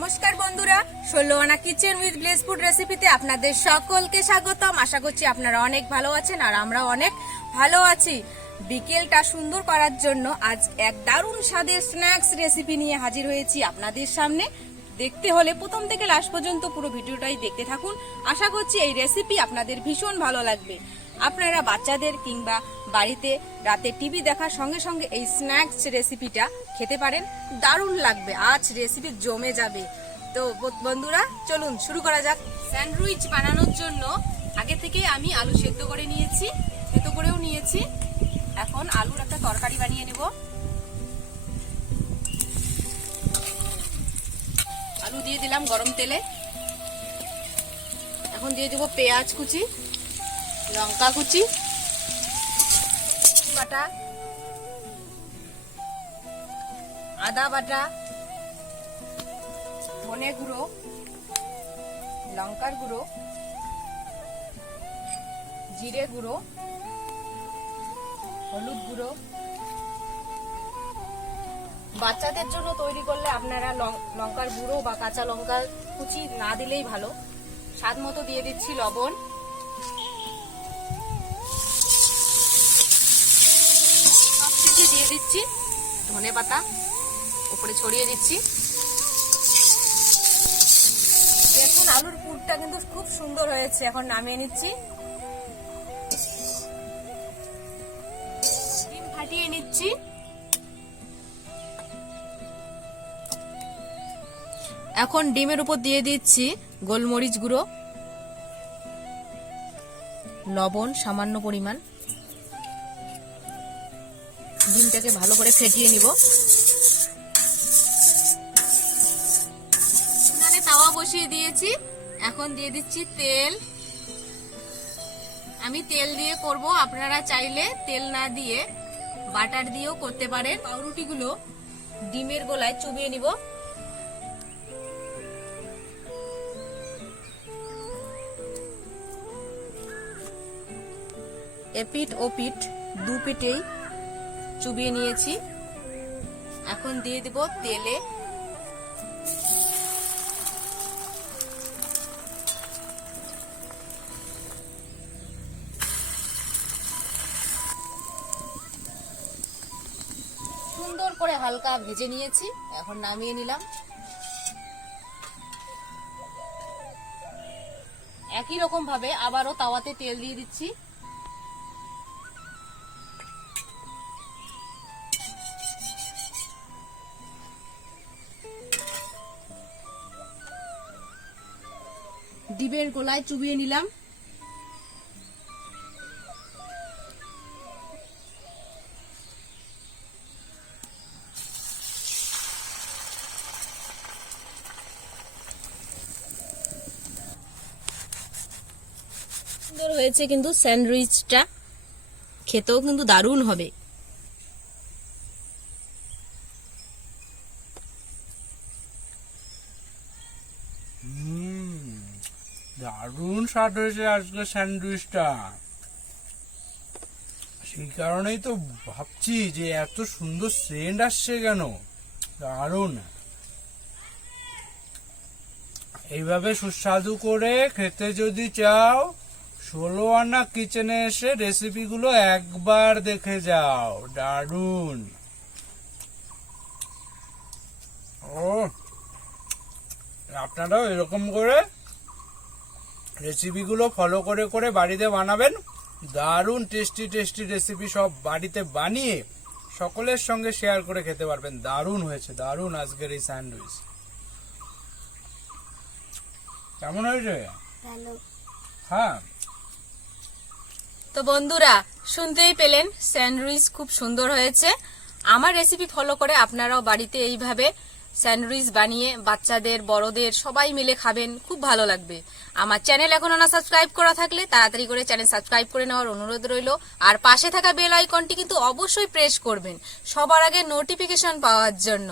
নমস্কার বন্ধুরা, 16 আনা কিচেন উইথ ব্লেস ফুড রেসিপিতে আপনাদের সকলকে স্বাগতম। আশা করছি আপনারা অনেক ভালো আছেন আর আমরা অনেক ভালো আছি। বিকেলটা সুন্দর করার জন্য আজ এক দারুণ স্বাদের স্ন্যাক্স রেসিপি নিয়ে হাজির হয়েছি আপনাদের সামনে। দেখতে হলে প্রথম থেকে লাস্ট পর্যন্ত পুরো ভিডিওটাই দেখতে থাকুন। আশা করছি এই রেসিপি আপনাদের ভীষণ ভালো লাগবে। আপনারা বাচ্চাদের কিংবা বাড়িতে রাতে টিভি দেখার সঙ্গে সঙ্গে এই স্ন্যাক্স রেসিপিটা খেতে পারেন, দারুণ লাগবে। আজ রেসিপি জমে যাবে। তো বন্ধুরা চলুন শুরু করা যাক। স্যান্ডউইচ বানানোর জন্য আগে থেকে আমি আলু সেদ্ধ করে নিয়েছি, সেদ্ধ করেও নিয়েছি। এখন আলুর একটা তরকারি বানিয়ে নেব। আলু দিয়ে দিলাম গরম তেলে। এখন দিয়ে দেবো পেঁয়াজ কুচি, লঙ্কা কুচি, বাটা, আদা বাটা, ধনে গুঁড়ো, লঙ্কার গুঁড়ো, জিরে গুঁড়ো, হলুদ গুঁড়ো। বাচ্চাদের জন্য তৈরি করলে আপনারা লঙ্কার গুঁড়ো বা কাঁচা লঙ্কার কুচি না দিলেই ভালো। স্বাদ মতো দিয়ে দিচ্ছি লবণ। দিয়ে দিচ্ছি ধনে পাতা, উপরে ছড়িয়ে দিচ্ছি। দেখুন আলুর পুরটা কিন্তু খুব সুন্দর হয়েছে। এখন নামিয়ে নিচ্ছি। ডিম ফাটিয়ে নিচ্ছি। এখন ডিমের উপর দিয়ে দিচ্ছি গোলমরিচ গুঁড়ো, লবণ সামান্য পরিমাণ। ডিমটাকে ভালো করে ফেটিয়ে নিব। উনানে তাওয়া বসিয়ে দিয়েছি। এখন দিয়ে দিচ্ছি তেল। আমি তেল দিয়ে করব, আপনারা চাইলে তেল না দিয়ে বাটার দিয়েও করতে পারেন। পাউরুটিগুলো ডিমের গোলায় চুবিয়ে নিব। এপিঠ ও পিঠ দু পিঠেই চুবিয়ে নিয়েছি। এখন দিয়ে দিব তেলে। সুন্দর করে হালকা ভেজে নিয়েছি। এখন নামিয়ে নিলাম। একই রকম ভাবে আবারও তাওয়াতে তেল দিয়ে দিচ্ছি। ডিমের গোলায় চুবিয়ে নিলাম। সুন্দর হয়েছে কিন্তু স্যান্ডউইচটা, খেতেও কিন্তু দারুণ হবে। দারুণ স্বাদ হয়েছে আজকে স্যান্ডউইচটা। সেই কারণেই তো ভাবছি যে এত সুন্দর সেন্ট আসছে কেন। দারুণ। এইভাবে সুস্বাদু করে খেতে যদি চাও 16 আনা কিচেনে এসে রেসিপিগুলো একবার দেখে যাও। দারুণ। ও আপনারাও এরকম করে রেসিপিগুলো ফলো করে করে বাড়িতে বানাবেন। দারুণ টেস্টি টেস্টি রেসিপি সব বাড়িতে বানিয়ে সকলের সঙ্গে শেয়ার করে খেতে পারবেন। দারুণ হয়েছে, দারুণ আজকের এই স্যান্ডউইচ। কেমন হয়েছে? হ্যাঁ। তো বন্ধুরা শুনতেই পেলেন, স্যান্ডউইচ খুব সুন্দর হয়েছে। আমার রেসিপি ফলো করে আপনারাও বাড়িতে এইভাবে স্যান্ডউইচ বানিয়ে বাচ্চাদের বড়দের সবাই মিলে খাবেন, খুব ভালো লাগবে। আমার চ্যানেল এখনো না সাবস্ক্রাইব করা থাকলে তাড়াতাড়ি করে চ্যানেল সাবস্ক্রাইব করে নেওয়ার অনুরোধ রইল। আর পাশে থাকা বেল আইকনটি কিন্তু অবশ্যই প্রেস করবেন সবার আগে নোটিফিকেশন পাওয়ার জন্য।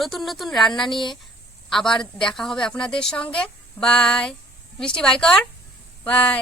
নতুন নতুন রান্না নিয়ে আবার দেখা হবে আপনাদের সঙ্গে। বাই। মিষ্টি বাই কর। বাই।